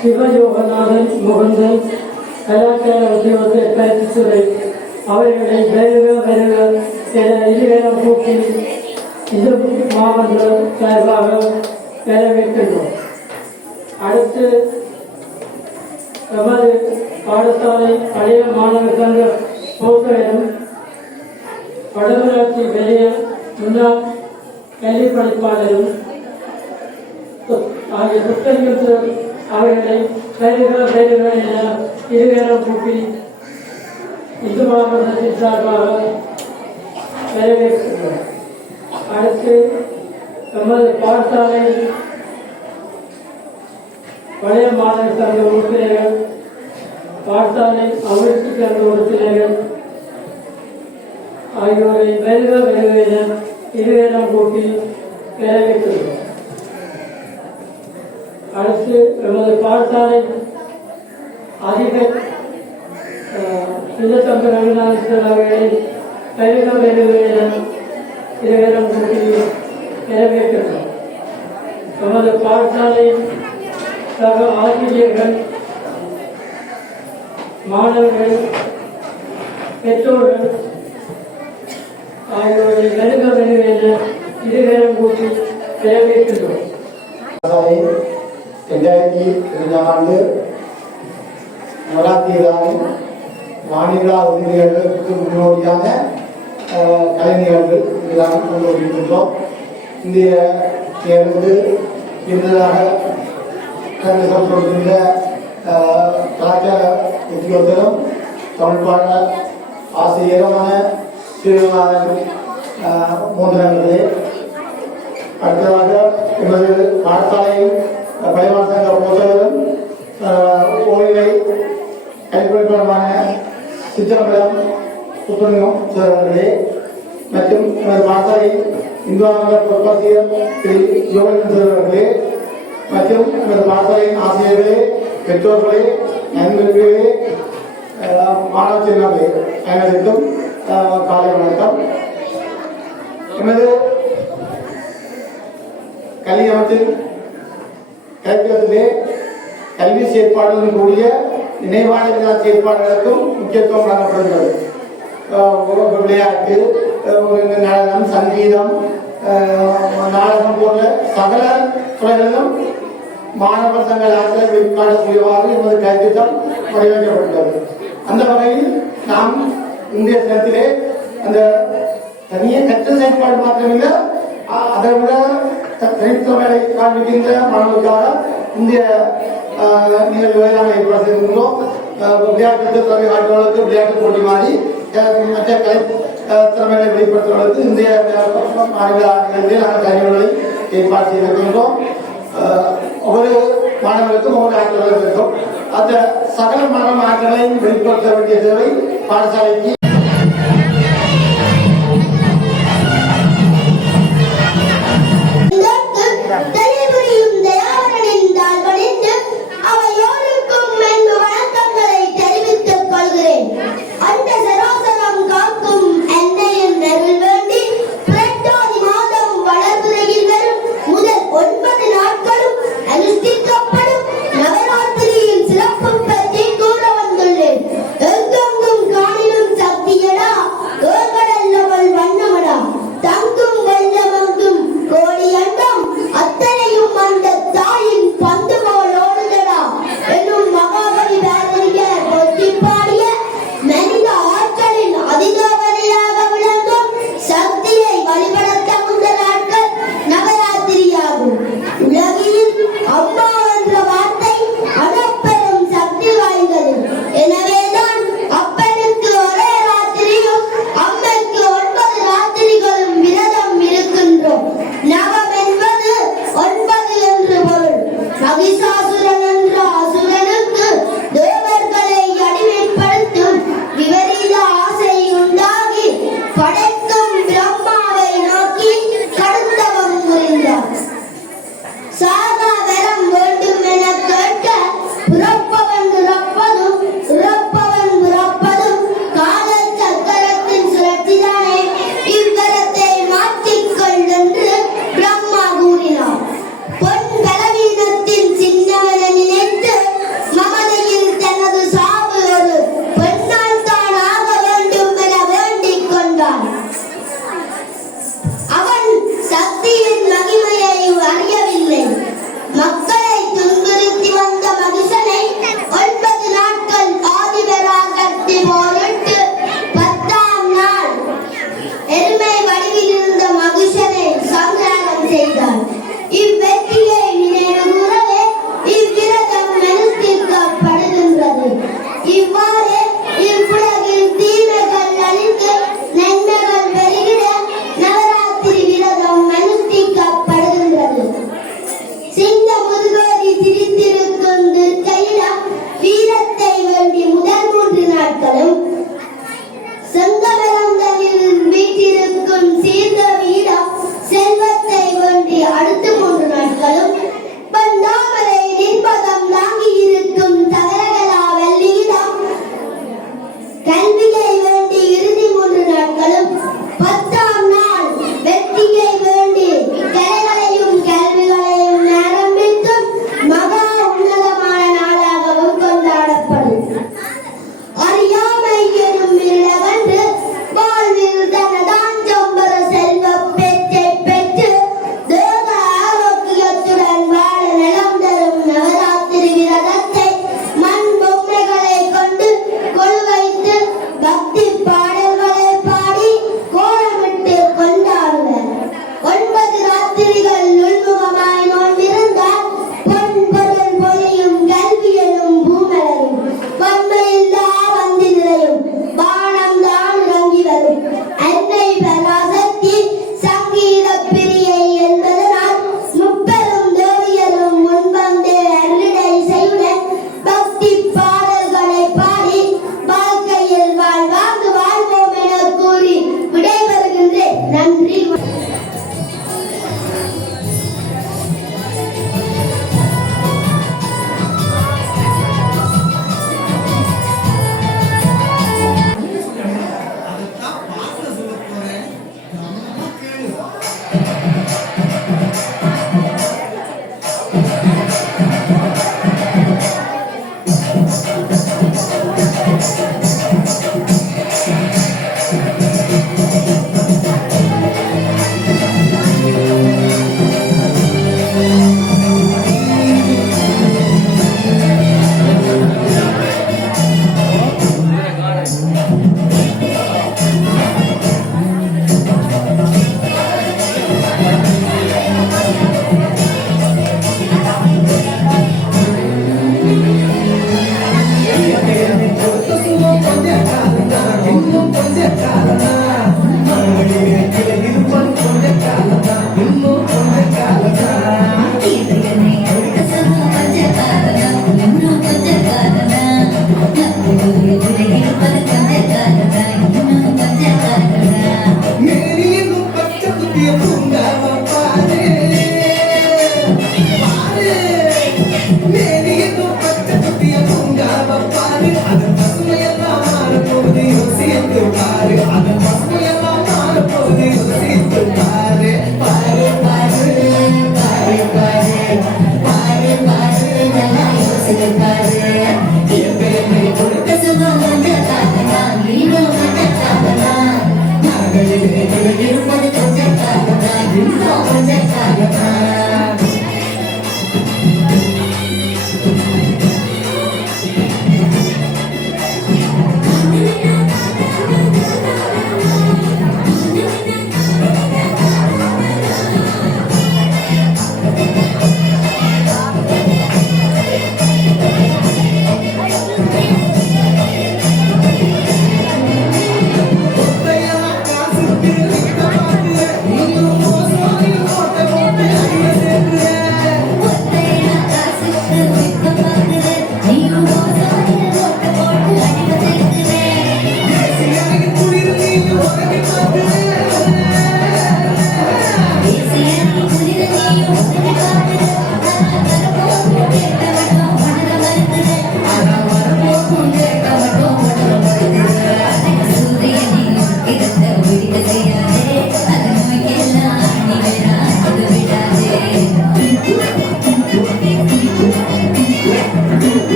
சிவயோகநாதன் முகுந்தன் கலாச்சார உத்தியோகத்தை பயிற்சித்துறை அவர்களை வருக வருக என இருவேலம் கூட்டி இந்து மாவட்ட சார்பாக வரவேற்கின்றோம். அடுத்து எமது பாடசாலை பழைய மாணவர் சங்க போக்குவரம் வடமராட்சி வெளிய முன்னாள் கல்வி பணிப்பாளரும் ஆகிய புத்தகங்கள் அவர்களை கைதுகள் என இருவேரம் கூப்பி இந்து மாவட்டத்தின் சார்பாக வரவேற்கிறோம். அடுத்து நமது பாடசாலை பழைய மாணவர் சங்க உறுப்பினர்கள், பாடசாலை அபிவிருத்தி சங்க உறுப்பினர்கள் ஆகியோரை வருக இருவேரம் கூட்டி வரவேற்கிறோம். அடுத்து நமது பாடசாலை அதிபர் சின்னத்தம்பி ரங்கநாதன் அவர்களை வருக இருவேரம் கூட்டி வரவேற்கிறோம். நமது பாடசாலை சக ஆசிரியர்கள், மாணவர்கள், பெற்றோர்கள் ஆகியோரை வருக இருவேரம் கூட்டி வரவேற்கிறோம். 2002 ஆண்டு நவராத்திரியாவின் வானிலா உரிமைகளுக்கு முன்னோடியான கலை நிகழ்வுகள் இதெல்லாம் கொண்டு வருகின்றோம். இந்திய தேர்வு இருந்ததாக கருதப்படுகின்ற கலாச்சார உத்தியோகத்தரும் தமிழ் பாட ஆசிரியருமான ஸ்ரீநாதன் மூன்றே. அடுத்ததாக எமது பாடசாலை பழைய சங்க போதகரும் ஓய்வை கைப்பற்றமான சித்திரம்பலம் சுப்பிரமணியம் அவர்களே மற்றும் எமது பாடசாலை இந்து பொறுப்பாசிரியர் திரு யோகேந்திரன் அவர்களே மற்றும் எமது பாடசாலையின் ஆசிரியர்களே, பெற்றோர்களே, நண்பர்களே, மாணவ செல்வங்களே அனைவருக்கும் காலை வணக்கம். எமது கல்வி அமைச்சின் கல்வியத்திலே கல்வி செயற்பாடுடன் கூடிய நினைவான விழா செயற்பாடுகளுக்கும் முக்கியத்துவம் வழங்கப்படுகிறது. விளையாட்டு, நடனம், சங்கீதம், நாடகம் போன்ற சகல துறைகளிலும் மாணவர் சங்க ஆசிரியர் வெளிக்காடக்கூடியவாறு எமது கல்வித்திட்டம் வடிவமைக்கப்பட்டுள்ளது. அந்த வகையில் நாம் இந்திய தினத்திலே அந்த தனிய கற்றல் செயற்பாடு மாத்திரமில்லை, அதை விட தனித்துறைகளை காண்பிக்கின்ற மாணவர்களுக்காக இந்திய நிகழ்வுகளை நாம் ஏற்பாடு செய்திருக்கிறோம். விளையாட்டு திறமை காட்டுவதற்கு விளையாட்டு போட்டி மாதிரி மற்ற கலை திறமைகளை வெளிப்படுத்துவதற்கு இந்திய மாநில நிகழ்வுகளில் நாங்கள் கல்விகளை ஏற்பாடு செய்திருக்கின்றோம். ஒவ்வொரு மாணவர்களுக்கும் ஒவ்வொரு ஆற்றல்கள் இருக்கும். அந்த சகல மாணவ ஆற்றலையும் வெளிப்படுத்த வேண்டிய தேவை பாடசாலைக்கு சிறப்பு பற்றி கூற வந்துள்ளேன். எங்கெங்கும் காணிலும் சக்தி 10ஆம் நாள் வெற்றியை வேண்டி கலைகளையும் கல்விகளையும் ஆரம்பித்தும் மகா உன்னதமான நாளாகவும் கொண்டாடப்படும். அறியாமை எனும் இருளகன்று வாழ்வில் தனதான் சொம்பர செல்வ பேச்சை பெற்று தேக ஆரோக்கியத்துடன் வாழ நலம் தரும் நவராத்திரி விரதத்தை மண் பொம்மைகளை கொண்டு கொழுவைத்து பக்தி பாடல்களை பாடி கோலமிட்டு கொண்டாடுவர். 9 ராத்திரிகள் உள்முகமாய் நோன்பிருந்தால் பொன் பொருள் பொழியும் கல்வி எனும் பூமலரும் வன்மையில்லா வந்தி நிறையும் வானம் தான் இறங்கி வரும். அன்னை பராசக்தி சங்கீத பிரியை என்பதனால் முப்பெரும் தேவியரும் முன்வந்து அருளிடை செய்யுடன் பக்தி பாடல்களை பாடி வாழ்க்கையில் வாழ்வாங்கு வாழ்வோம் என கூறி விடைபெறுகின்றேன். நன்றி.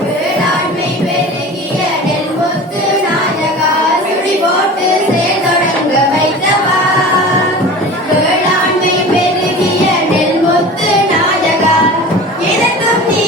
வேளாண்மை பெருகிய நெல்முத்து நாயகா சுழி போட்டு செயல்தொடங்க வைத்தவா. வேளாண்மை பெருகிய நெல்முத்து நாயகா எனக்கும் நீ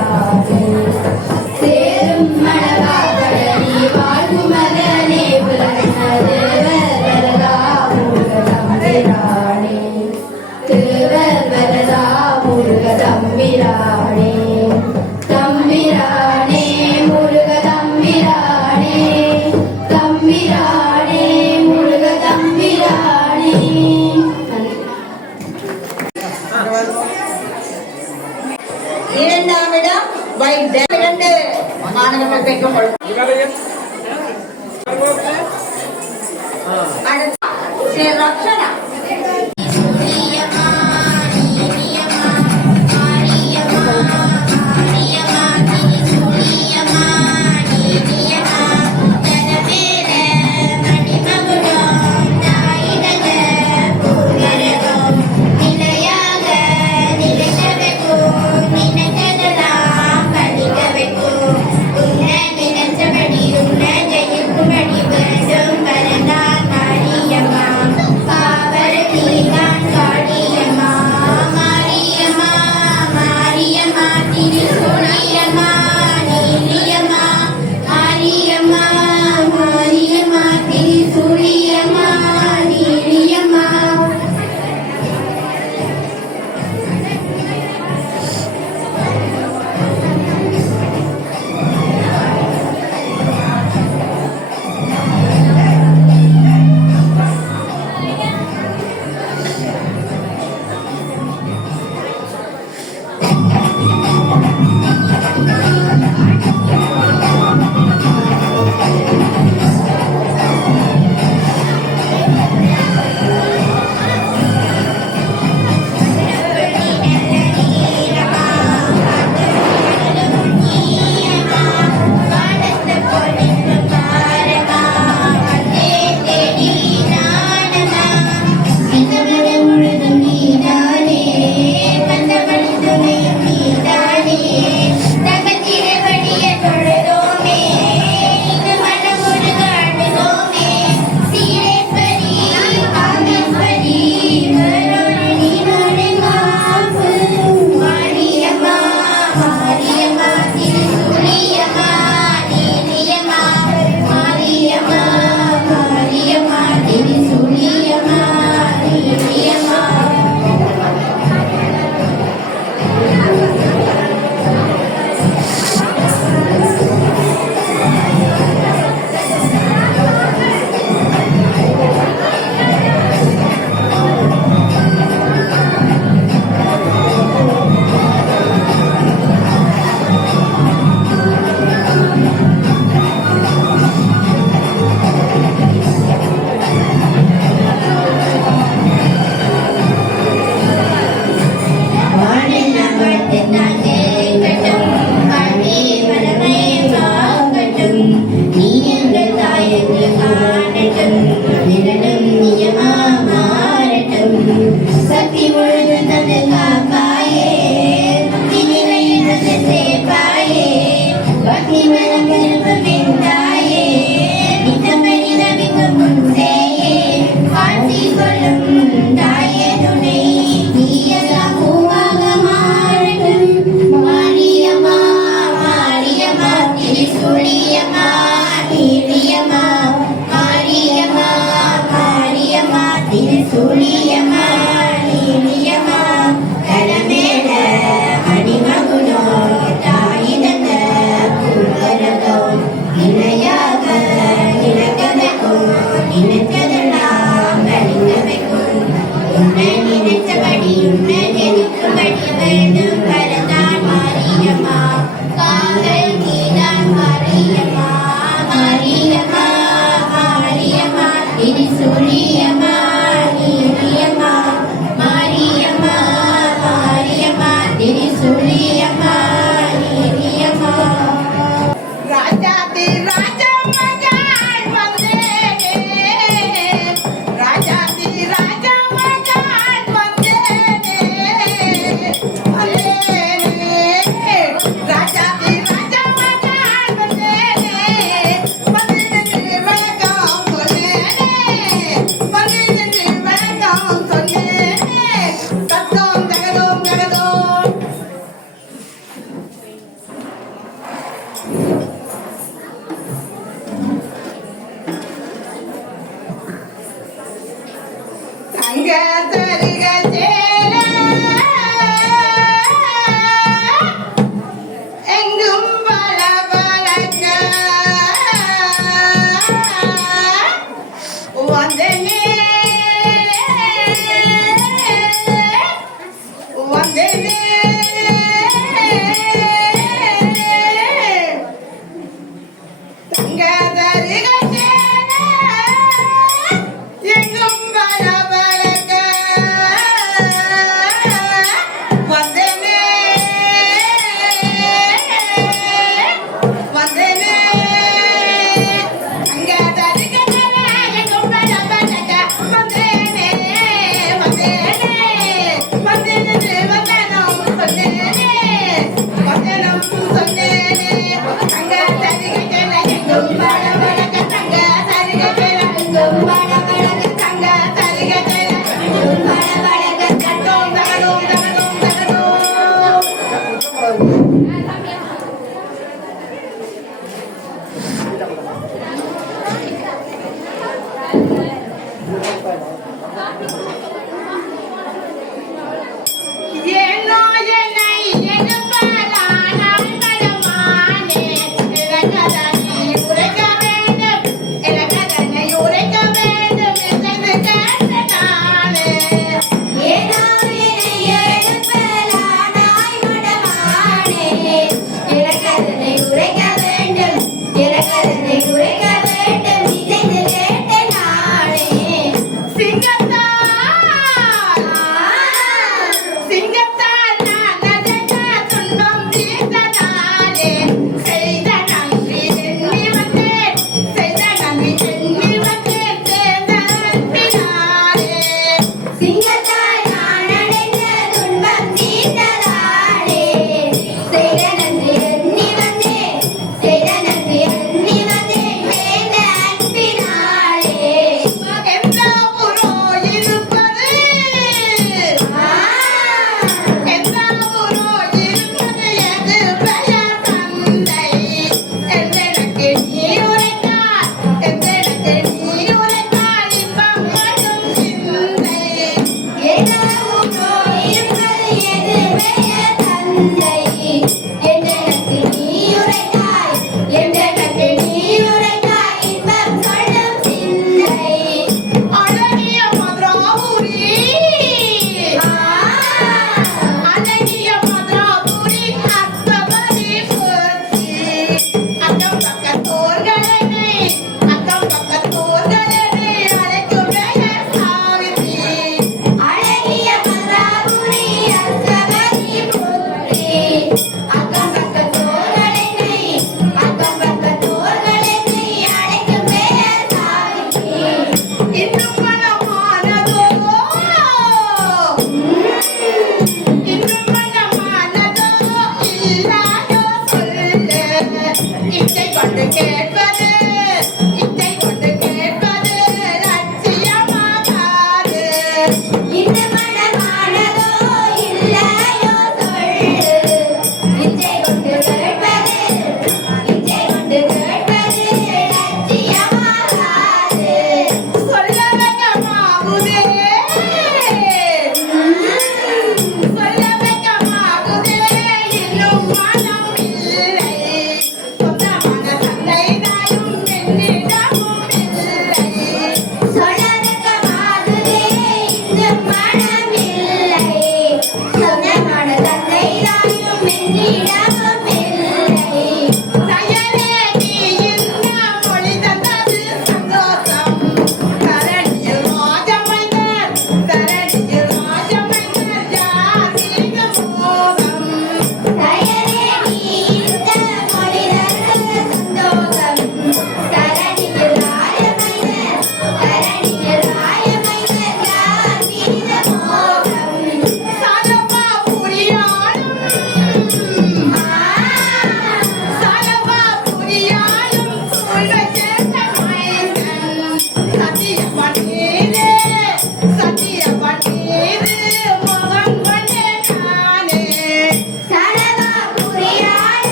தம்பிரானே சேரும் மணவாளனே வாழ்வு மகனே புலனது வரதா முருக தம்பிரானே திருவர் வரதா முருக தம்பிரானே தம்பிரானே முருக தம்பிரானே தம்பிரானே முருக தம்பிரானே. இரண்டாம் இடம் வைத்தியம் 2 மாணவர்கள் பெற்றுக் கொள்ளும். அடுத்து ஸ்ரீ ரக்ஷனா எங்கும் பல பழக்க வந்தனே வந்தனே எங்கும் பல பழக்க வந்தனே வந்தனே அங்க தருகன எங்கும் பல பழக்க வந்தனே வந்தனே வந்தனே வந்தனம் சொன்னேனே வந்தனம் சொன்னேனே அங்க தருகன எங்கும் பல பழக்க தங்க தருகன எங்கும் படபடக்க தங்க தருகன எங்கும் படபடக்க தகடோம் தகடோம் தகடோம் தகடோம் ஏனோ என்னை எங்கப்பாலா நான் மனம்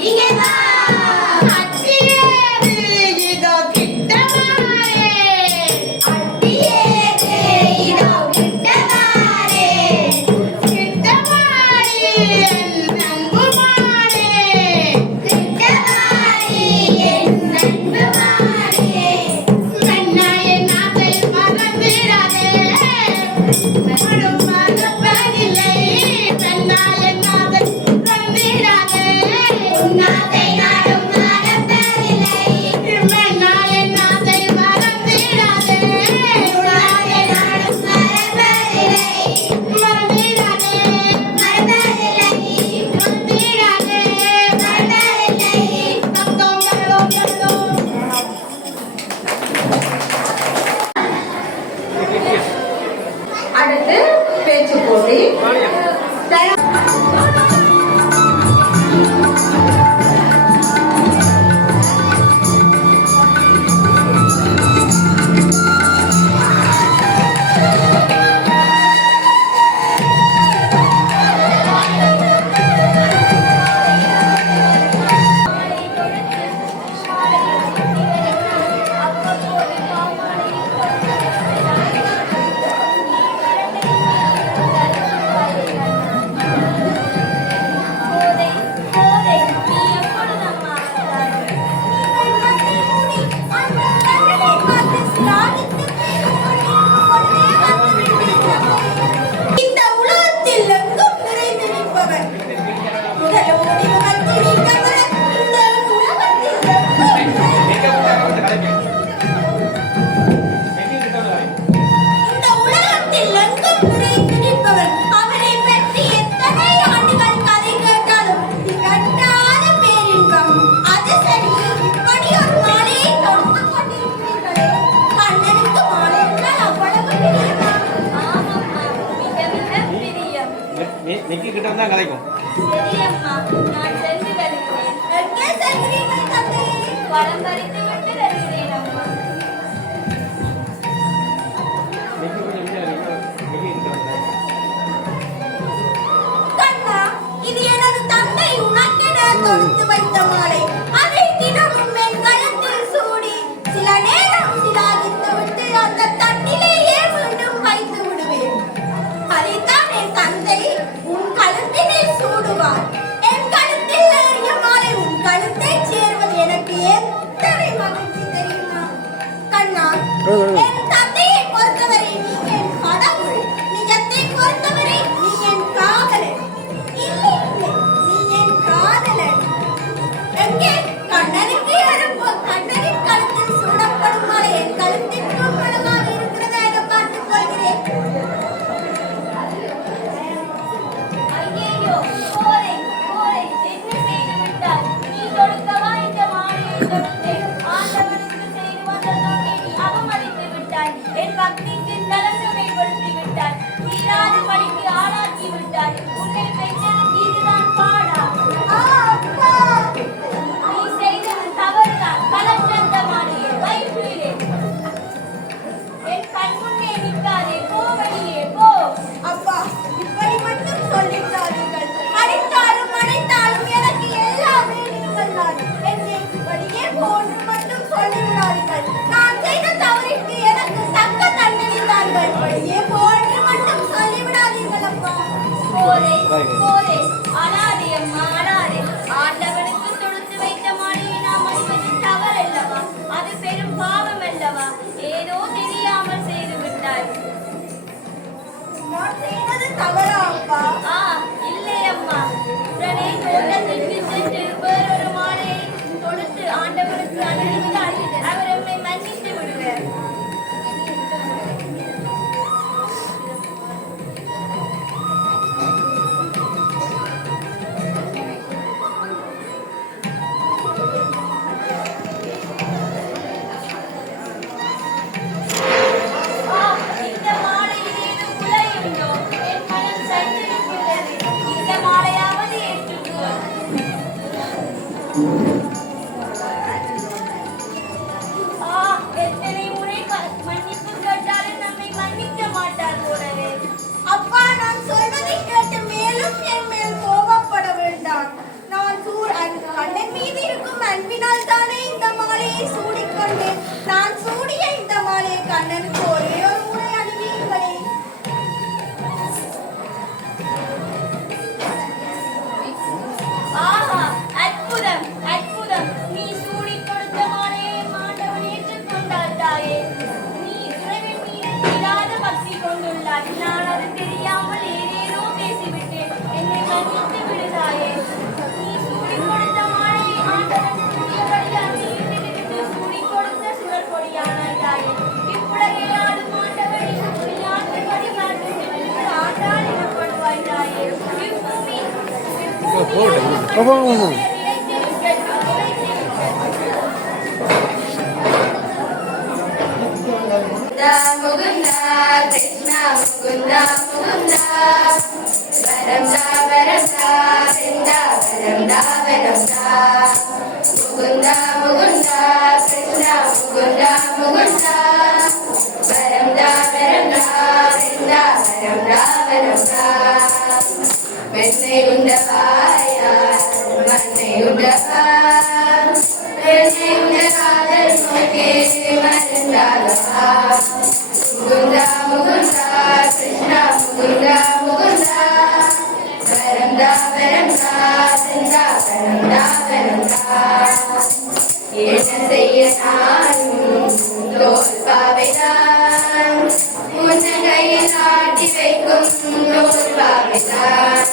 இங்கே வா அத்தியேது இதோ கிட்டவாரே அத்தியேது இதோ கிட்டவாரே கிட்டவாரி என் அன்புமானே கிட்டவாரி என் அன்பு மாறே கண்ணா என் ஆசை மறந்திடாதே மனம் மறப்பதில்லை கண்ணா என் ஆசை மறந்திடாதே உன்னாதை நாடும் மறப்பதில்லை கண்ணா என் ஆசை மறந்திடாதே உன்னாதை நாடும் மறப்பதில்லை மறந்திடாதே மறப்பதில்லை மறந்திடாதே மறப்பதில்லை தத்தம் தத்தம் தத்தம் அடுத்து பேச்சு போட்டி இந்த உலகத்தில் எங்கும் நிறைந்து நிற்பவர் முதலோடி முகத்தில் நின்றவர் இந்த உலகத்தில் எங்கும் இந்த உலகத்தில் எங்கும் நிறைந்து நிற்பவர் அவரை பற்றி எத்தனை ஆண்டுகள் கதை கேட்டாலும் திகட்டாத பேரின்பம் அது சரி இப்படி ஒரு மாலையை தொடுத்து கொண்டிருக்கிறீர்களே கண்ணனுக்கு மாலை என்றால் அவ்வளவு பிரியமா? ஆமாம்மா மிக மிக பிரியம் நெக்கி கிட்ட வந்தா கலைக்கும் சரியம்மா நான் சென்று வருகிறேன் எங்கே செல்கிறீர்கள் தந்தை பழம் பறித்து விட்டு வருகிறேன் அம்மா நெக்கி கொஞ்சம் நெக்கி கிட்ட வந்தா கண்ணா இது எனது தந்தை உனக்கென தொடுத்து வைத்த மாலை அதை தினமும் என் கழுத்தில் சூடி சில நேரம் சிலாகித்து விட்டு அந்த தட்டிலேயே மீண்டும் வைத்து விடுவேன் அதைத்தான் என் தந்தை உன் கழுத்தினில் சூடுவார் என் கழுத்தில் ஏறிய மாலை உன் கழுத்தை சேர்வது எனக்கு எத்தனை மகிழ்ச்சி தெரியுமா கண்ணா என் தந்தையை பொறுத்தவரை நீ என் கடவுள் நிஜத்தை பொறுத்தவரை நீ என் காதலன் இல்லை இல்லை நீ என் காதலன் எங்கே கண்ணனுக்கு கண்ணனின் கழுத்தில் சூடப்படும் மாலை என் கழுத்திற்கும் அழகாக இருக்கிறதா என பார்த்துக் கொள்கிறேன் ஐயையோ போரை போரை என்ன செய்து விட்டாய் நீ தொடுக்கவா இந்த மாலையை தொடுத்தேன் ஆண்டவனுக்கு செய்து வந்த தொகை நீ அவமதித்து விட்டாய் என் பக்திக்கு தலசுமைப்படுத்தி விட்டாய் தீராத பணிக்கு ஆளாக்கி விட்டாய் உன்னை பெற்றதற்கு இதுதான் பாடா நீ செய்தது தவறுதான் கலந்தந்த மாலையை வைப்பீரே என் கண் முன்னே நிற்காதே போ வெளியே போ அப்பா இப்படி மட்டும் சொல்லிவிடாதீர்கள் அடித்தாலும் அடைத்தாலும் எனக்கு எல்லாமே நீங்கள் தான் என்னை இப்படியே போன்று மட்டும் சொல்லிவிடாதீர்கள் நான் செய்த தவறிற்கு எனக்கு தக்க தண்டனை தாங்கள் இப்படியே போன்று மட்டும் சொல்லிவிடாதீர்கள் அப்பா போரே போரே அழாதே அம்மா அழாதே ஆண்டவனுக்கு தொடுத்து வைத்த மாலையை நாம் அணிவது தவறல்லவா அது பெரும் பாவம் அல்லவா ஏதோ தெரியாமல் செய்து விட்டாய் நான் செய்வது தவறா அப்பா இல்லை அம்மா உடனே தோட்டத்திற்கு சென்று வேறொரு மாலையை தொடுத்து ஆண்டவனுக்கு அணிவித்தால் அவர் நம்மை மன்னித்து விடுவார் இந்த மாலையில் ஏதும் குறையுண்டோ என் மனம் சஞ்சலிக்கிறது இந்த மாலையாவது ஏற்றுக்கோ எத்தனை முறை மன்னிப்பு கேட்டாலும் நம்மை மன்னிக்க மாட்டார் போலவே அப்பா நான் சொல்வதை கேட்டு மேலும் என் மேல் கோபப்பட வேண்டாம் நான் கண்ணனுக்கு ஒரே ஒரு முறை அணிவீர்களே. ஆஹா, அற்புதம் அற்புதம். நீ சூடிக் கொடுத்த மாலையை மாண்டவன் ஏற்றுக்கொண்டாள் தாயே. நீ இறைவன் மீது தீராத பக்தி கொண்டுள்ளாய். நான் அது தெரியாமல் ஏதேனோ பேசிவிட்டேன். என்னை மன்னித்து விடுதாயே. நீ சூடிக் கொடுத்த மாலையை ஆண்டவன் சூடியபடி அணியிட்டிருந்து சூடிக் கொடுத்த சுடர் கொடியானாய் தாயே. இப்புலகை ஆளும் ஆண்டவன் நீ ஆண்டபடி காட்டும் ஆண்டாள் எனப்படுவாய் தாயே. இவ்வூமி முகுந்தா கிருஷ்ணா முகுந்தா முகுந்தா வரம்தா வரம்தா வெந்தா வரம்தா வரம்தா முகுந்தா முகுந்தா கிருஷ்ணா முகுந்தா முகுந்தா வரம்தா வரம்தா வெந்தா வரம்தா வரம்தா மென்னை உண்டவாயா மண்ணை உண்டவா என்னை உண்ட காதல் நோக்கே மறந்தாளவா முகுந்தா முகுந்தா கிருஷ்ணா முகுந்தா முகுந்தா வரம்தா வரம்தா வெந்தா வரம்தா வரம்தா என்ன செய்ய நானும் தோல் பாவைதான் உன்னை கையில் ஆட்டி வைக்கும் தோல் பாவைதான்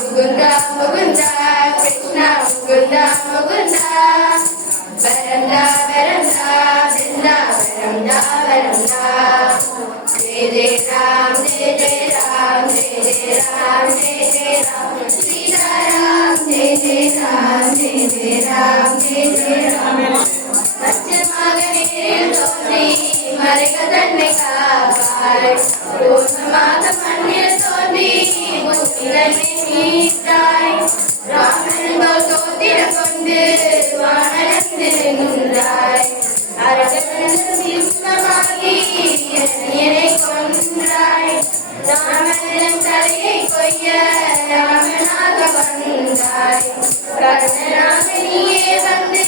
முகுந்தா முகுந்தா கிருஷ்ணா முகுந்தா முகுந்தா வரம்தா வரம்தா வெந்தா வரம்தா வரம்தா ஜெய ஜெய ராம் ஜெய ஜெய ராம் ஜெய ஜெய ராம் ஜெய ஜெய ராம் சீதாராம் ஜெய ஜெய ராம் ஜெய ஜெய ராம் ஜெய ஜெய ராம் பச்சமாக நீரில் தோன்றி மறைக தன்னை காப்பாய் பூர்ணமாக மண்ணில் தோன்றி பூமிதன்னை மீட்டாய் ராமன் தோத்திரம் கொண்டு வானரந்து நின்றாய் அரகன் சிம்மமாகி என்னை கொன்றாய் ராமன் தலையை கொய்ய ராமனாக வந்தாய் கர்ணனாக நீயே வந்து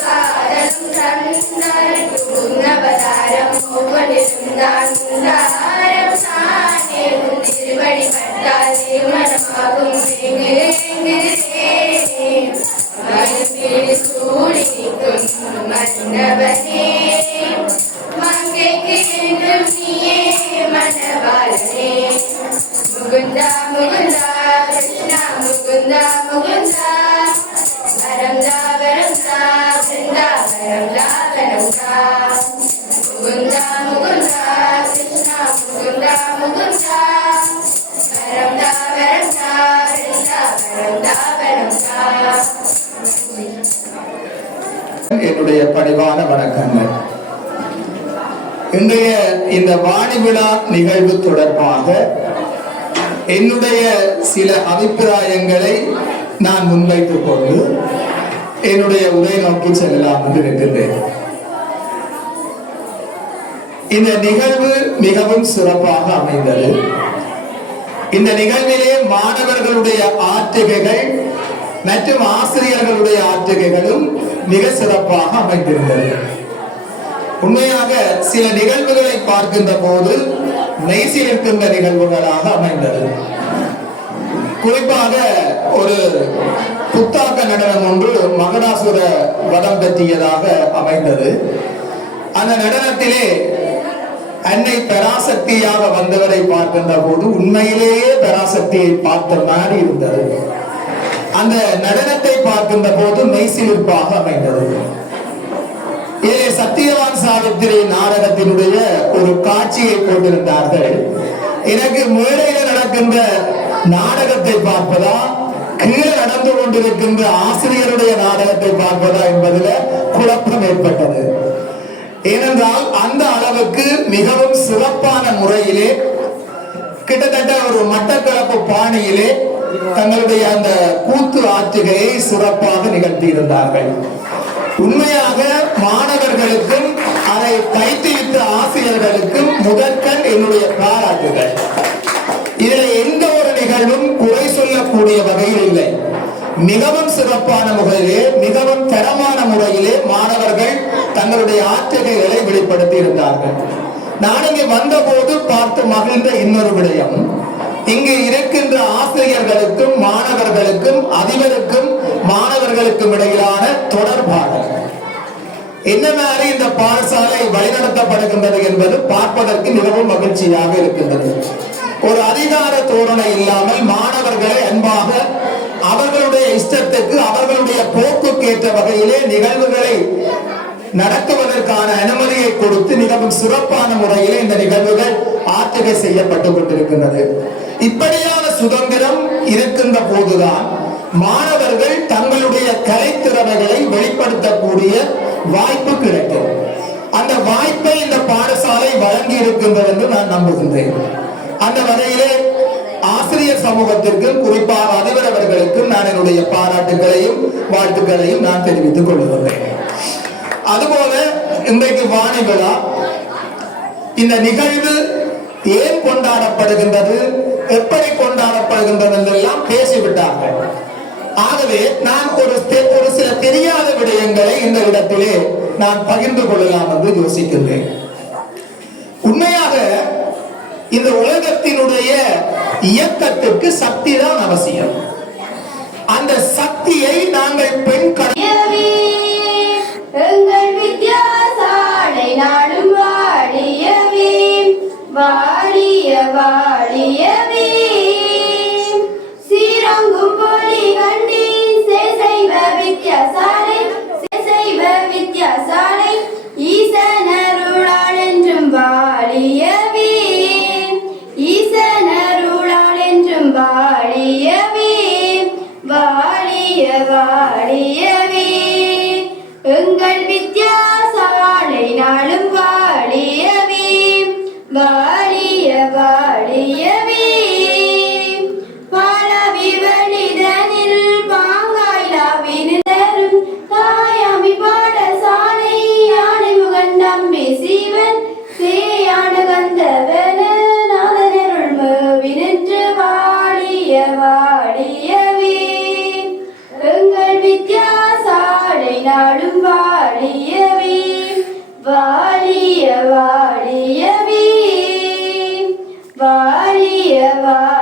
காரணம் தந்தாய் உன்னவதாரம் ஒவ்வொன்றிருந்தான் தாரம் தானே உன் திருவடி பட்டாலே மனமாகும் சூடி நிற்கும் மன்னவனே மங்கைக்கு என்றும் நீயே மனவாளனே முகுந்தா முகுந்தா கிருஷ்ணா முகுந்தா முகுந்தா வரம்தா வரம்தா பிருந்தா வரம்தா வரம்தா முகுந்தா முகுந்தா கிருஷ்ணா முகுந்தா முகுந்தா வரம்தா வரம்தா பிருந்தா வரம்தா வரம்தா. என்னுடைய பணிவான வணக்கங்கள். இன்றைய இந்த வாணி விழா நிகழ்வு தொடர்பாக என்னுடைய சில அபிப்பிராயங்களை நான் முன்வைத்துக் கொண்டு என்னுடைய உரை நோக்கி செல்லலாம் என்று நினைக்கின்றேன். இந்த நிகழ்வு மிகவும் சிறப்பாக அமைந்தது. இந்த நிகழ்விலே மாணவர்களுடைய ஆற்றுகைகள் மற்றும் ஆசிரியர்களுடைய ஆற்றுகைகளும் மிக சிறப்பாக அமைந்திருந்தது. உண்மையாக சில நிகழ்வுகளை பார்க்கின்ற போது மெய்சிலிருக்கின்ற நிகழ்வுகளாக அமைந்தது. குறிப்பாக ஒரு புத்தாக்க நடனம் ஒன்று மகடாசுர வதம் பற்றியதாக அமைந்தது. அந்த நடனத்திலே அன்னை பராசக்தியாக வந்தவரை பார்க்கின்ற போது உண்மையிலேயே பராசக்தியை பார்த்த மாதிரி இருந்தது. அந்த நடனத்தை பார்க்கின்ற போது மெய்சிலிருப்பாக அமைந்தது. இதிலே சத்தியவான் சாவித்திரி நாடகத்தினுடைய ஒரு காட்சியை கொண்டிருந்தார்கள். எனக்கு மேடையில நடக்கின்ற நாடகத்தை பார்ப்பதா கீழே நடந்து கொண்டிருக்கின்ற ஆசிரியருடைய நாடகத்தை பார்ப்பதா என்பதில் குழப்பம் ஏற்பட்டது. ஏனென்றால் அந்த அளவுக்கு மிகவும் சிறப்பான முறையிலே கிட்டத்தட்ட ஒரு மட்டக்களப்பு பாணியிலே தங்களுடைய அந்த கூத்து ஆற்றுகையை சிறப்பாக நிகழ்த்தி இருந்தார்கள். உண்மையாக மாணவர்களுக்கும் அதை கைத்திருத்த ஆசிரியர்களுக்கும் முதற்கண் என்னுடைய பாராட்டுகள். இதில் எந்த ஒரு நிகழ்வு நிகழ்வும் குறை சொல்லக்கூடிய வகையில் இல்லை. மிகவும் சிறப்பான முறையிலே, மிகவும் தரமான முறையிலே மாணவர்கள் தங்களுடைய ஆற்றுகைகளை வெளிப்படுத்தி இருந்தார்கள். நான் இங்கே வந்தபோது பார்த்து மகிழ்ந்த இன்னொரு விடயம், இங்கு இருக்கின்ற ஆசிரியர்களுக்கும் மாணவர்களுக்கும் அதிபருக்கும் மாணவர்களுக்கும் இடையிலான தொடர்பாடல் என்ன மாதிரி இந்த பாடசாலை வழிநடத்தப்படுகின்றது என்பது பார்ப்பதற்கு மிகவும் மகிழ்ச்சியாக இருக்கின்றது. ஒரு அதிகார தோரணை இல்லாமல் மாணவர்களை அன்பாக அவர்களுடைய இஷ்டத்துக்கு அவர்களுடைய போக்குக்கு ஏற்ற வகையிலே நிகழ்வுகளை நடத்துவதற்கான அனுமதியை கொடுத்து மிகவும் சிறப்பான முறையிலே இந்த நிகழ்வுகள் ஆற்றுகை செய்யப்பட்டுக் கொண்டிருக்கின்றது. இப்படியான சுதந்திரம் இருக்கின்ற போதுதான் மாணவர்கள் தங்களுடைய கலைத்திறமைகளை வெளிப்படுத்தக்கூடிய வாய்ப்பு கிடைக்கும். அந்த வாய்ப்பை இந்த பாடசாலை வழங்கி இருக்கின்றது என்று நான் நம்புகின்றேன். அந்த வகையிலே ஆசிரியர் சமூகத்திற்கும் குறிப்பாக அதிபர் அவர்களுக்கும் நான் என்னுடைய பாராட்டுகளையும் வாழ்த்துக்களையும் நான் தெரிவித்துக் கொள்கிறேன். அதுபோல இன்றைக்கு வாணி விழா, இந்த நிகழ்வு ஏன் கொண்டாடப்படுகின்றது, எப்படி கொண்டாடப்படுகின்றது என்றெல்லாம் பேசிவிட்டார்கள். ஆகவே நான் ஒரு சில தெரியாத விடயங்களை இந்த இடத்திலே நான் பகிர்ந்து கொள்ளலாம் என்று யோசிக்கின்றேன். உண்மையாக இந்த உலகத்தினுடைய இயக்கத்திற்கு சக்தி தான் அவசியம். அந்த சக்தியை நாங்கள் எங்கள் வித்யாசாலை நாடும் வாழியவே, வாழிய வாழியவே. சீரங்கும் பொலி கண்டி சேசைவ வித்யாசாலை, சேசைவ வித்யாசாலை ஈசனருளால் என்றும் வாழியவே, ஈசனருளால் என்றும் வாழியவே, வாழிய வாழியவே. எங்கள் வித்யாசாலை நாளும் வாழியவே, வாழிய வாழியவே. பாலவிவனிதனில் பாங்காயிலாவினரும் தாயாமி பாடசாலை யானை முகன் நம்பி சீவன் சேயான கந்தவன நாதனருள் மேவினின்று வாழிய வாழியவே. எங்கள் வித்யாசாலை நாடும் வாழியவே, வாழிய வாழியவே, வாழிய வாழியவே.